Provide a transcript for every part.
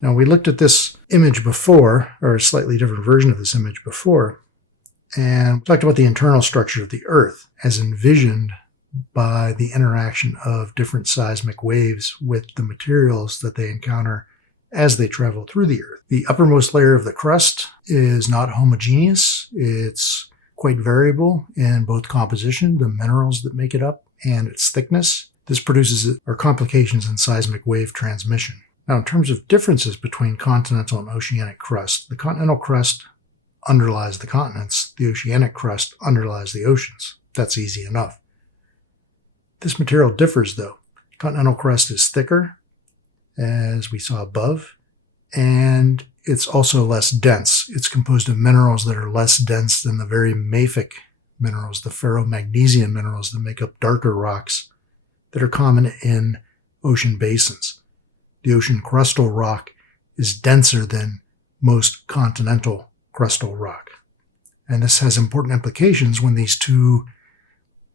Now, we looked at this image before, or a slightly different version of this image before, and talked about the internal structure of the Earth as envisioned by the interaction of different seismic waves with the materials that they encounter as they travel through the Earth. The uppermost layer of the crust is not homogeneous. It's quite variable in both composition, the minerals that make it up, and its thickness. This produces complications in seismic wave transmission. Now, in terms of differences between continental and oceanic crust, the continental crust underlies the continents. The oceanic crust underlies the oceans. That's easy enough. This material differs, though. Continental crust is thicker, as we saw above, and it's also less dense. It's composed of minerals that are less dense than the very mafic minerals, the ferromagnesian minerals that make up darker rocks that are common in ocean basins. The ocean crustal rock is denser than most continental crustal rock. And this has important implications when these two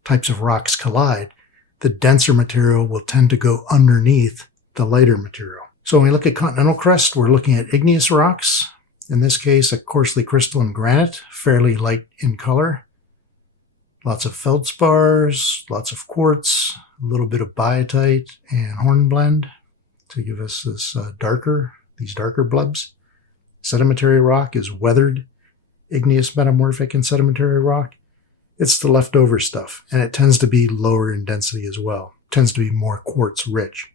types of rocks collide. The denser material will tend to go underneath the lighter material. So when we look at continental crust, we're looking at igneous rocks. In this case, a coarsely crystalline granite, fairly light in color. Lots of feldspars, lots of quartz, a little bit of biotite and hornblende to give us this these darker blubs. Sedimentary rock is weathered, igneous metamorphic and sedimentary rock. It's the leftover stuff, and it tends to be lower in density as well. It tends to be more quartz rich.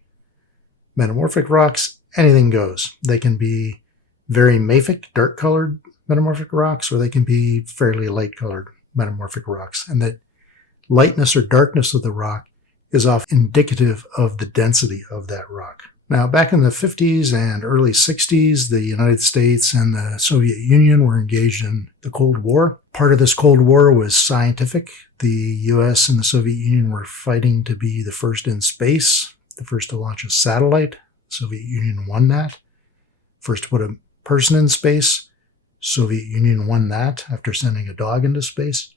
Metamorphic rocks, anything goes. They can be very mafic, dark colored metamorphic rocks, or they can be fairly light colored metamorphic rocks. And that lightness or darkness of the rock is often indicative of the density of that rock. Now, back in the 50s and early 60s, the United States and the Soviet Union were engaged in the Cold War. Part of this Cold War was scientific. The US and the Soviet Union were fighting to be the first in space, the first to launch a satellite. The Soviet Union won that. First to put a person in space. Soviet Union won that after sending a dog into space.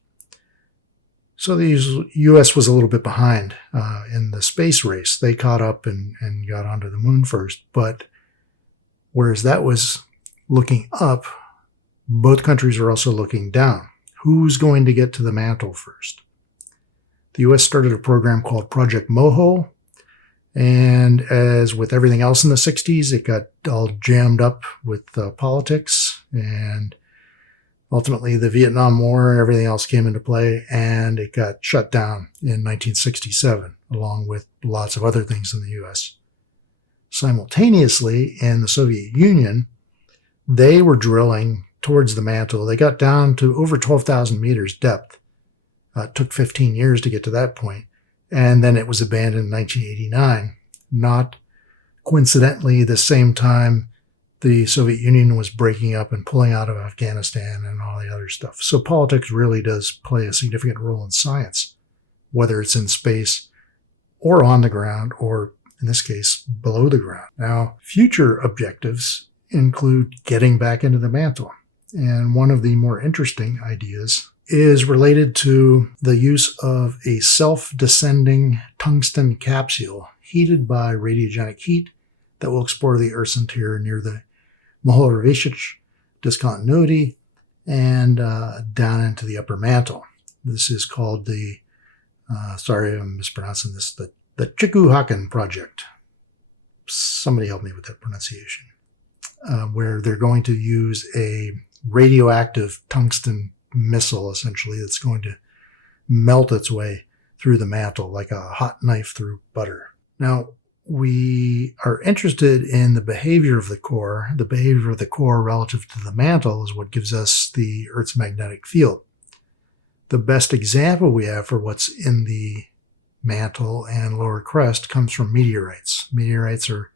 So the U.S. was a little bit behind in the space race. They caught up and got onto the moon first. But whereas that was looking up, both countries are also looking down. Who's going to get to the mantle first? The U.S. started a program called Project Moho. And as with everything else in the 60s, it got all jammed up with politics, and ultimately the Vietnam War and everything else came into play, and it got shut down in 1967, along with lots of other things in the U.S. Simultaneously, in the Soviet Union, they were drilling towards the mantle. They got down to over 12,000 meters depth. It took 15 years to get to that point. And then it was abandoned in 1989. Not coincidentally, the same time the Soviet Union was breaking up and pulling out of Afghanistan and all the other stuff. So politics really does play a significant role in science, whether it's in space or on the ground, or in this case, below the ground. Now, future objectives include getting back into the mantle. And one of the more interesting ideas is related to the use of a self-descending tungsten capsule heated by radiogenic heat that will explore the Earth's interior near the Moholy-Rishich discontinuity and down into the upper mantle. This is called the, sorry I'm mispronouncing this, the Chiku-Haken project. Somebody help me with that pronunciation. Where they're going to use a radioactive tungsten missile, essentially, that's going to melt its way through the mantle like a hot knife through butter. Now, we are interested in the behavior of the core. The behavior of the core relative to the mantle is what gives us the Earth's magnetic field. The best example we have for what's in the mantle and lower crust comes from meteorites. Meteorites are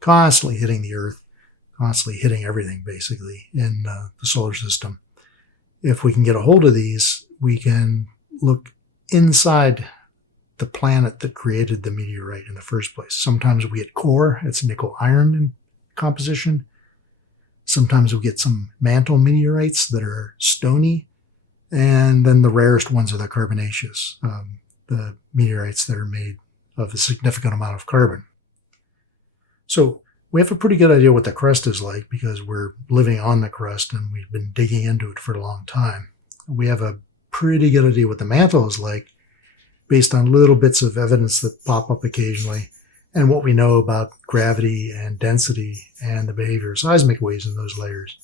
constantly hitting the Earth, constantly hitting everything, basically, in the solar system. If we can get a hold of these, we can look inside the planet that created the meteorite in the first place. Sometimes we get core, it's nickel iron in composition. Sometimes we get some mantle meteorites that are stony. And then the rarest ones are the carbonaceous, the meteorites that are made of a significant amount of carbon. So we have a pretty good idea what the crust is like because we're living on the crust and we've been digging into it for a long time. We have a pretty good idea what the mantle is like based on little bits of evidence that pop up occasionally and what we know about gravity and density and the behavior of seismic waves in those layers.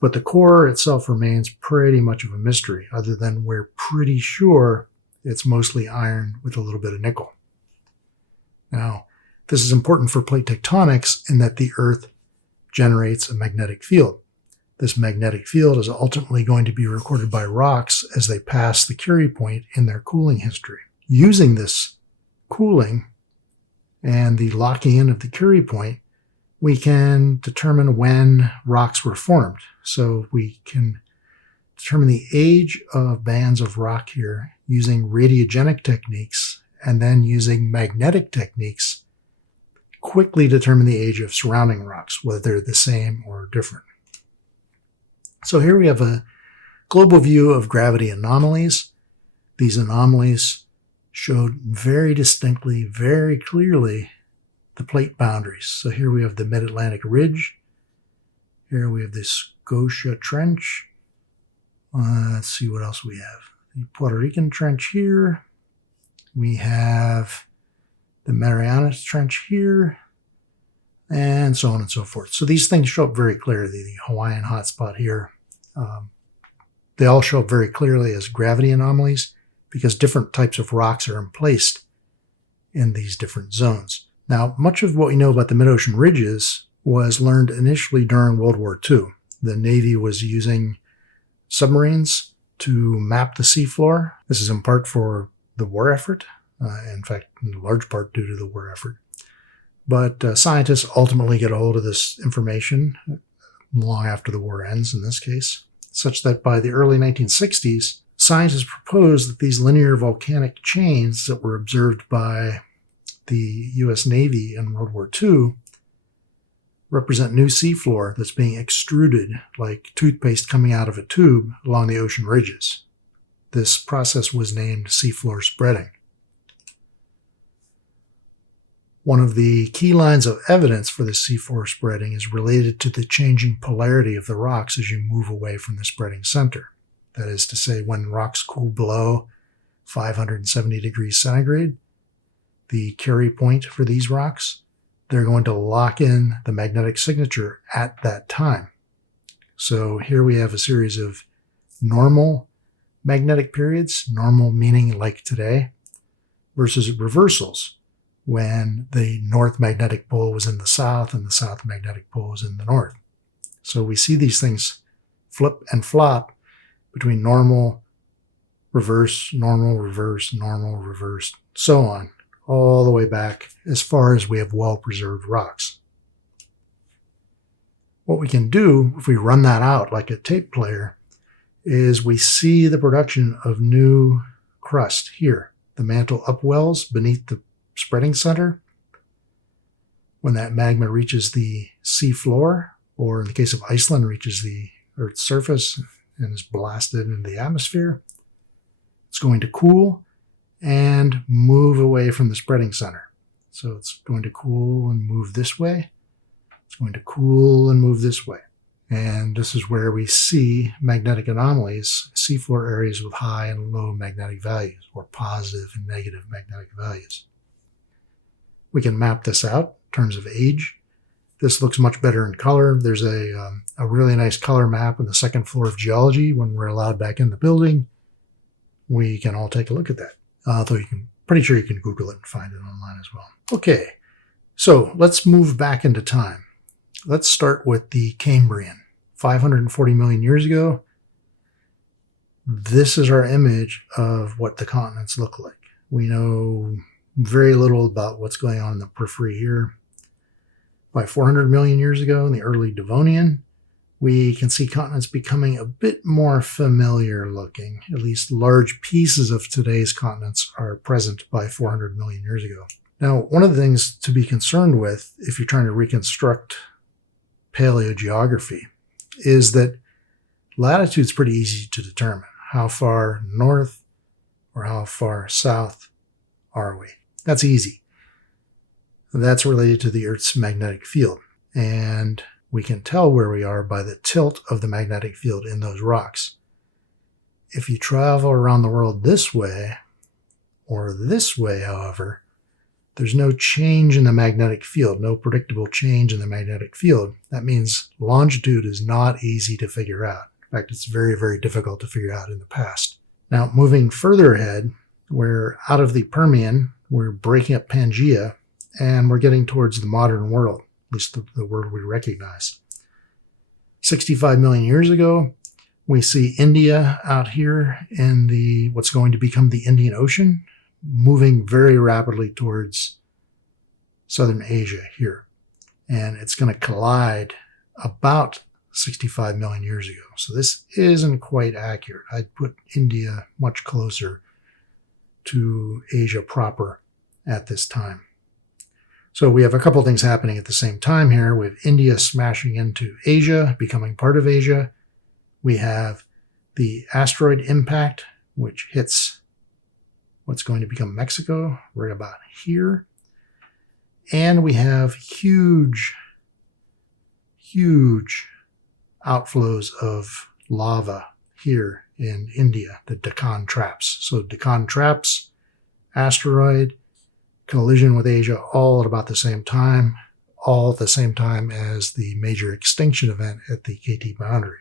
But the core itself remains pretty much of a mystery, other than we're pretty sure it's mostly iron with a little bit of nickel. Now, this is important for plate tectonics in that the Earth generates a magnetic field. This magnetic field is ultimately going to be recorded by rocks as they pass the Curie point in their cooling history. Using this cooling and the locking in of the Curie point, we can determine when rocks were formed. So we can determine the age of bands of rock here using radiogenic techniques, and then using magnetic techniques quickly determine the age of surrounding rocks, whether they're the same or different. So here we have a global view of gravity anomalies. These anomalies showed very distinctly, very clearly, the plate boundaries. So here we have the Mid-Atlantic Ridge. Here we have the Scotia Trench. Let's see what else we have. The Puerto Rican Trench here. We have the Marianas Trench here, and so on and so forth. So these things show up very clearly. The Hawaiian hotspot here. They all show up very clearly as gravity anomalies because different types of rocks are emplaced in these different zones. Now, much of what we know about the mid-ocean ridges was learned initially during World War II. The Navy was using submarines to map the seafloor. This is in part for the war effort, in fact, in large part due to the war effort. But scientists ultimately get a hold of this information long after the war ends, in this case, such that by the early 1960s, scientists proposed that these linear volcanic chains that were observed by the U.S. Navy in World War II represent new seafloor that's being extruded like toothpaste coming out of a tube along the ocean ridges. This process was named seafloor spreading. One of the key lines of evidence for the seafloor spreading is related to the changing polarity of the rocks as you move away from the spreading center. That is to say, when rocks cool below 570 degrees centigrade, the Curie point for these rocks, they're going to lock in the magnetic signature at that time. So here we have a series of normal magnetic periods, normal meaning like today, versus reversals, when the north magnetic pole was in the south and the south magnetic pole was in the north. So we see these things flip and flop between normal, reverse, normal, reverse, normal, reverse, so on, all the way back as far as we have well-preserved rocks. What we can do, if we run that out like a tape player, is we see the production of new crust here. The mantle upwells beneath the spreading center. When that magma reaches the sea floor, or in the case of Iceland, reaches the Earth's surface and is blasted into the atmosphere, it's going to cool and move away from the spreading center. So it's going to cool and move this way. It's going to cool and move this way. And this is where we see magnetic anomalies, seafloor areas with high and low magnetic values, or positive and negative magnetic values. We can map this out in terms of age. This looks much better in color. There's a really nice color map on the second floor of geology. When we're allowed back in the building, we can all take a look at that. Although pretty sure you can Google it and find it online as well. Okay, so let's move back into time. Let's start with the Cambrian. 540 million years ago, this is our image of what the continents look like. We know very little about what's going on in the periphery here. By 400 million years ago, in the early Devonian, we can see continents becoming a bit more familiar looking. At least large pieces of today's continents are present by 400 million years ago. Now, one of the things to be concerned with if you're trying to reconstruct paleogeography is that latitude is pretty easy to determine. How far north or how far south are we? That's easy. That's related to the Earth's magnetic field. and we can tell where we are by the tilt of the magnetic field in those rocks. If you travel around the world this way, or this way, however, there's no change in the magnetic field, no predictable change in the magnetic field. That means longitude is not easy to figure out. In fact, it's very, very difficult to figure out in the past. Now, moving further ahead, we're out of the Permian, we're breaking up Pangaea, and we're getting towards the modern world, at least the world we recognize. 65 million years ago, we see India out here in what's going to become the Indian Ocean, moving very rapidly towards southern Asia here. And it's going to collide about 65 million years ago. So this isn't quite accurate. I'd put India much closer to Asia proper at this time. So we have a couple things happening at the same time here. We have India smashing into Asia, becoming part of Asia. We have the asteroid impact, which hits what's going to become Mexico right about here. And we have huge outflows of lava here in India, the Deccan Traps. So Deccan Traps, asteroid, collision with Asia, all at about the same time, all at the same time as the major extinction event at the KT boundary.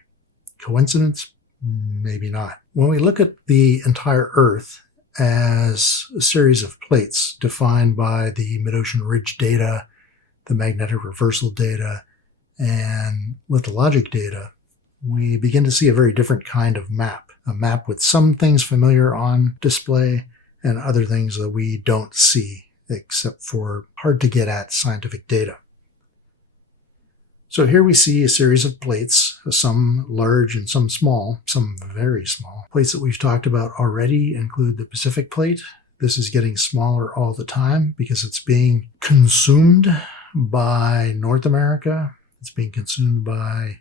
Coincidence? Maybe not. When we look at the entire Earth as a series of plates defined by the mid-ocean ridge data, the magnetic reversal data, and lithologic data, we begin to see a very different kind of map. A map with some things familiar on display and other things that we don't see except for hard to get at scientific data. So here we see a series of plates, some large and some small, some very small. Plates that we've talked about already include the Pacific Plate. This is getting smaller all the time because it's being consumed by North America. It's being consumed by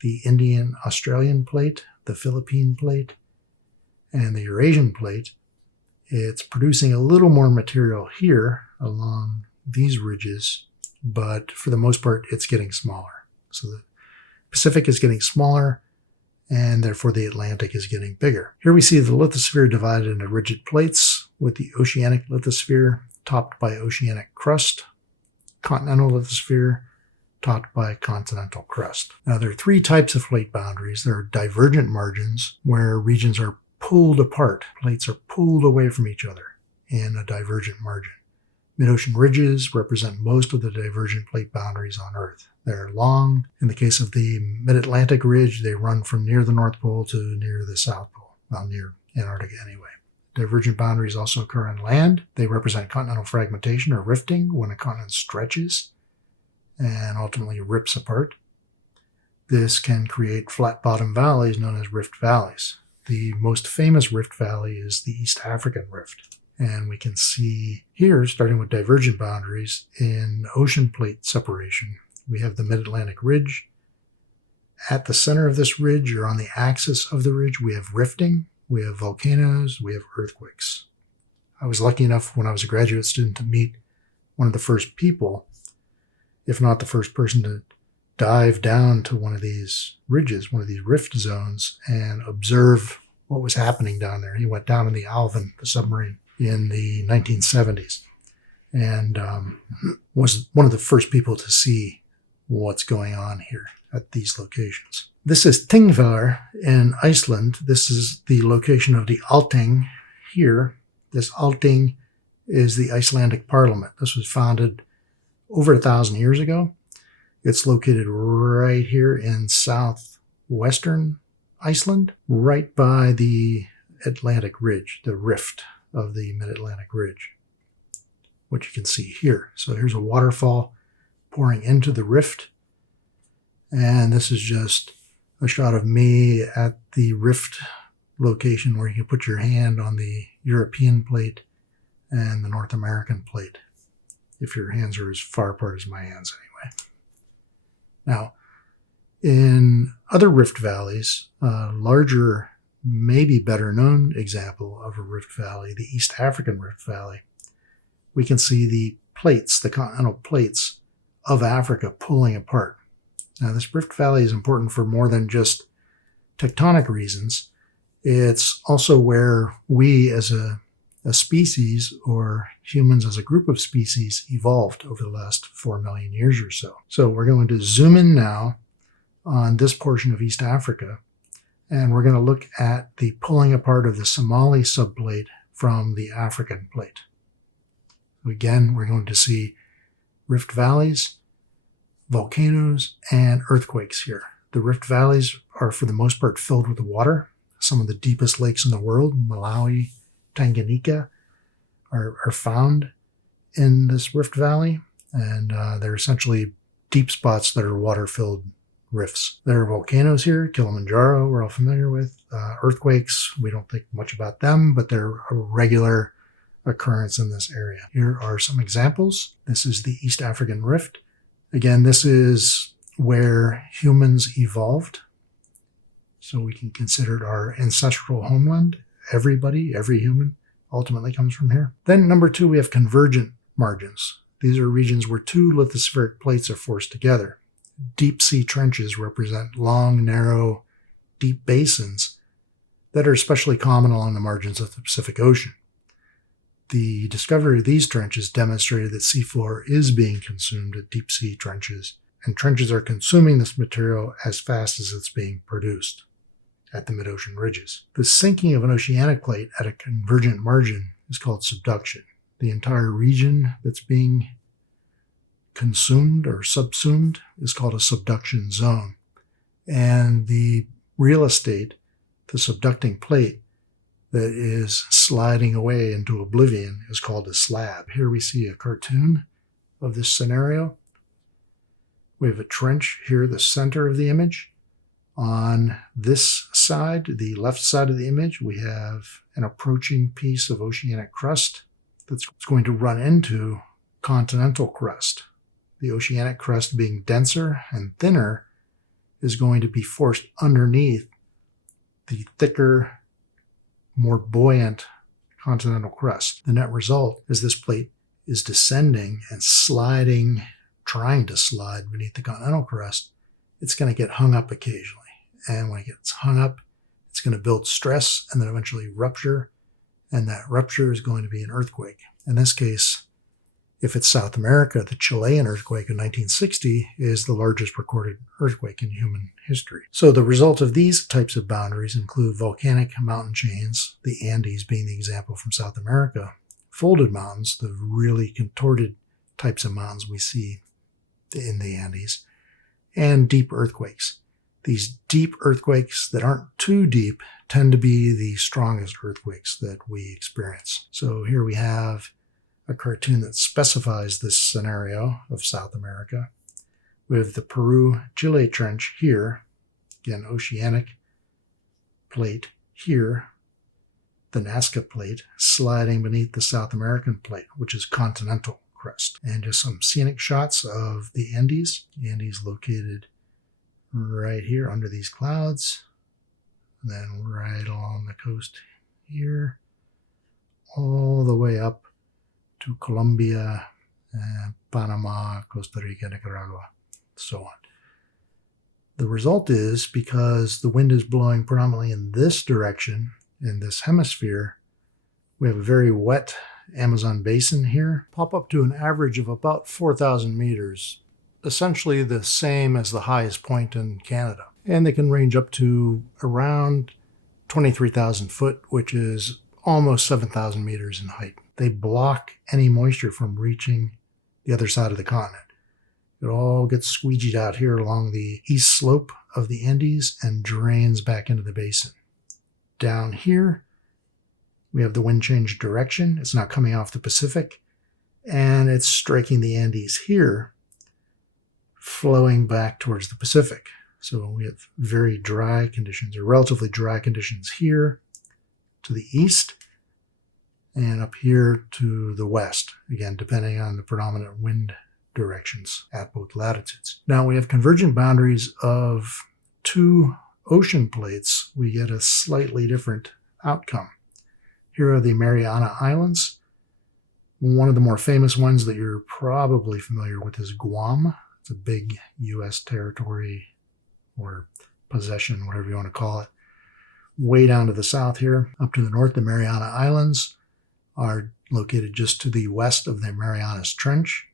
the Indian-Australian Plate, the Philippine Plate, and the Eurasian Plate. It's producing a little more material here along these ridges, but for the most part, it's getting smaller. So the Pacific is getting smaller, and therefore the Atlantic is getting bigger. Here we see the lithosphere divided into rigid plates, with the oceanic lithosphere topped by oceanic crust, continental lithosphere topped by continental crust. Now, there are three types of plate boundaries. There are divergent margins, where regions are pulled apart. Plates are pulled away from each other in a divergent margin. Mid-ocean ridges represent most of the divergent plate boundaries on Earth. They're long. In the case of the Mid-Atlantic Ridge, they run from near the North Pole to near the South Pole, well, near Antarctica anyway. Divergent boundaries also occur on land. They represent continental fragmentation or rifting when a continent stretches and ultimately rips apart. This can create flat-bottom valleys known as rift valleys. The most famous rift valley is the East African Rift. And we can see here, starting with divergent boundaries, in ocean plate separation, we have the Mid-Atlantic Ridge. At the center of this ridge, or on the axis of the ridge, we have rifting, we have volcanoes, we have earthquakes. I was lucky enough when I was a graduate student to meet one of the first people, if not the first person, to dive down to one of these ridges, one of these rift zones, and observe what was happening down there. He went down in the Alvin, the submarine, in the 1970s, and was one of the first people to see what's going on here at these locations. This is Thingvellir in Iceland. This is the location of the Althing here. This Althing is the Icelandic Parliament. This was founded over 1,000 years ago. It's located right here in southwestern Iceland, right by the Atlantic Ridge, the rift of the Mid-Atlantic Ridge, which you can see here. So here's a waterfall pouring into the rift, and this is just a shot of me at the rift location where you can put your hand on the European plate and the North American plate, if your hands are as far apart as my hands anyway. Now, in other rift valleys, larger, maybe better known example of a rift valley, the East African Rift Valley, we can see the plates, the continental plates of Africa pulling apart. Now, this Rift Valley is important for more than just tectonic reasons. It's also where we as a species, or humans as a group of species, evolved over the last 4 million years or so. So we're going to zoom in now on this portion of East Africa, and we're going to look at the pulling apart of the Somali subplate from the African plate. Again, we're going to see rift valleys, volcanoes, and earthquakes here. The rift valleys are for the most part filled with water. Some of the deepest lakes in the world, Malawi, Tanganyika, are found in this rift valley, and they're essentially deep spots that are water-filled rifts. There are volcanoes here, Kilimanjaro we're all familiar with. Earthquakes, we don't think much about them, but they're a regular occurrence in this area. Here are some examples. This is the East African Rift. Again, this is where humans evolved, so we can consider it our ancestral homeland. Everybody, every human, ultimately comes from here. Then number 2, we have convergent margins. These are regions where two lithospheric plates are forced together. Deep sea trenches represent long, narrow, deep basins that are especially common along the margins of the Pacific Ocean. The discovery of these trenches demonstrated that seafloor is being consumed at deep sea trenches, and trenches are consuming this material as fast as it's being produced at the mid-ocean ridges. The sinking of an oceanic plate at a convergent margin is called subduction. The entire region that's being consumed or subsumed is called a subduction zone. And the real estate, the subducting plate that is sliding away into oblivion, is called a slab. Here we see a cartoon of this scenario. We have a trench here, the center of the image. On this side, the left side of the image, we have an approaching piece of oceanic crust that's going to run into continental crust. The oceanic crust, being denser and thinner, is going to be forced underneath the thicker, more buoyant continental crust. The net result is this plate is descending and sliding, trying to slide beneath the continental crust. It's going to get hung up occasionally. And when it gets hung up, it's going to build stress and then eventually rupture. And that rupture is going to be an earthquake. In this case, if it's South America, the Chilean earthquake in 1960 is the largest recorded earthquake in human history. So the result of these types of boundaries include volcanic mountain chains, the Andes being the example from South America, folded mountains, the really contorted types of mountains we see in the Andes, and deep earthquakes. These deep earthquakes that aren't too deep tend to be the strongest earthquakes that we experience. So here we have a cartoon that specifies this scenario of South America. We have the Peru-Chile Trench here, again, oceanic plate here, the Nazca Plate sliding beneath the South American plate, which is continental crust. And just some scenic shots of the Andes. The Andes located right here under these clouds, and then right along the coast here, all the way up to Colombia, Panama, Costa Rica, Nicaragua, so on. The result is, because the wind is blowing predominantly in this direction, in this hemisphere, we have a very wet Amazon basin here, pop up to an average of about 4,000 meters, essentially the same as the highest point in Canada. And they can range up to around 23,000 foot, which is almost 7,000 meters in height. They block any moisture from reaching the other side of the continent. It all gets squeegeed out here along the east slope of the Andes and drains back into the basin. Down here, we have the wind change direction. It's now coming off the Pacific, and it's striking the Andes here, flowing back towards the Pacific. So we have very dry conditions, or relatively dry conditions here to the east, and up here to the west, again, depending on the predominant wind directions at both latitudes. Now we have convergent boundaries of two ocean plates. We get a slightly different outcome. Here are the Mariana Islands. One of the more famous ones that you're probably familiar with is Guam. It's a big U.S. territory or possession, whatever you want to call it. Way down to the south here, up to the north, the Mariana Islands are located just to the west of the Marianas Trench.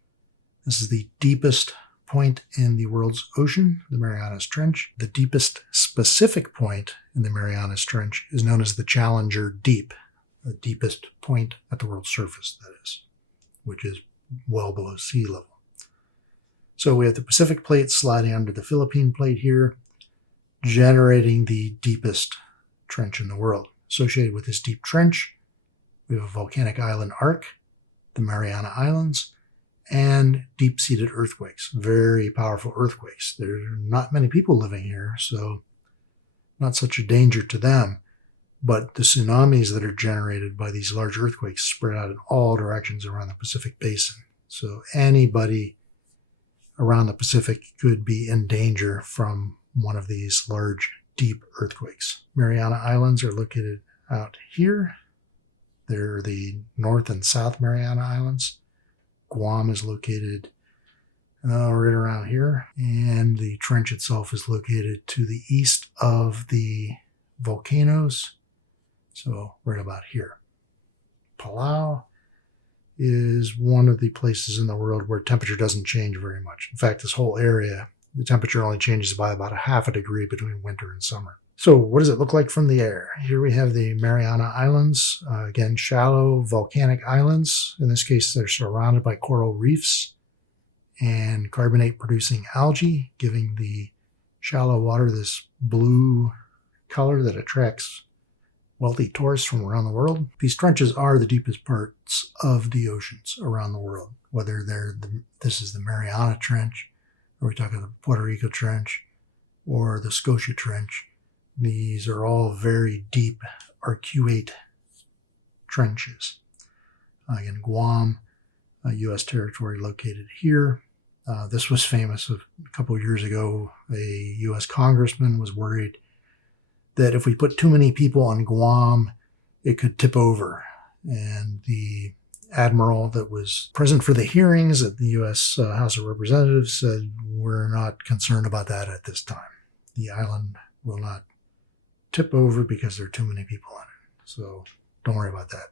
This is the deepest point in the world's ocean, the Marianas Trench. The deepest specific point in the Marianas Trench is known as the Challenger Deep, the deepest point at the world's surface, that is, which is well below sea level. So we have the Pacific Plate sliding under the Philippine Plate here, generating the deepest trench in the world. Associated with this deep trench, we have a volcanic island arc, the Mariana Islands, and deep-seated earthquakes, very powerful earthquakes. There are not many people living here, so not such a danger to them. But the tsunamis that are generated by these large earthquakes spread out in all directions around the Pacific Basin. So anybody around the Pacific could be in danger from one of these large, deep earthquakes. Mariana Islands are located out here. They're the North and South Mariana Islands. Guam is located right around here, and the trench itself is located to the east of the volcanoes, so right about here. Palau is one of the places in the world where temperature doesn't change very much. In fact, this whole area, the temperature only changes by about a half a degree between winter and summer. So what does it look like from the air? Here we have the Mariana Islands, again, shallow volcanic islands. In this case, they're surrounded by coral reefs and carbonate-producing algae, giving the shallow water this blue color that attracts wealthy tourists from around the world. These trenches are the deepest parts of the oceans around the world, whether this is the Mariana Trench, or we talk about the Puerto Rico Trench, or the Scotia Trench. These are all very deep arcuate trenches. Again, Guam, a U.S. territory located here. This was famous a couple of years ago. A U.S. congressman was worried that if we put too many people on Guam, it could tip over. And the admiral that was present for the hearings at the U.S. House of Representatives said, "We're not concerned about that at this time. The island will not tip over because there are too many people on it. So don't worry about that."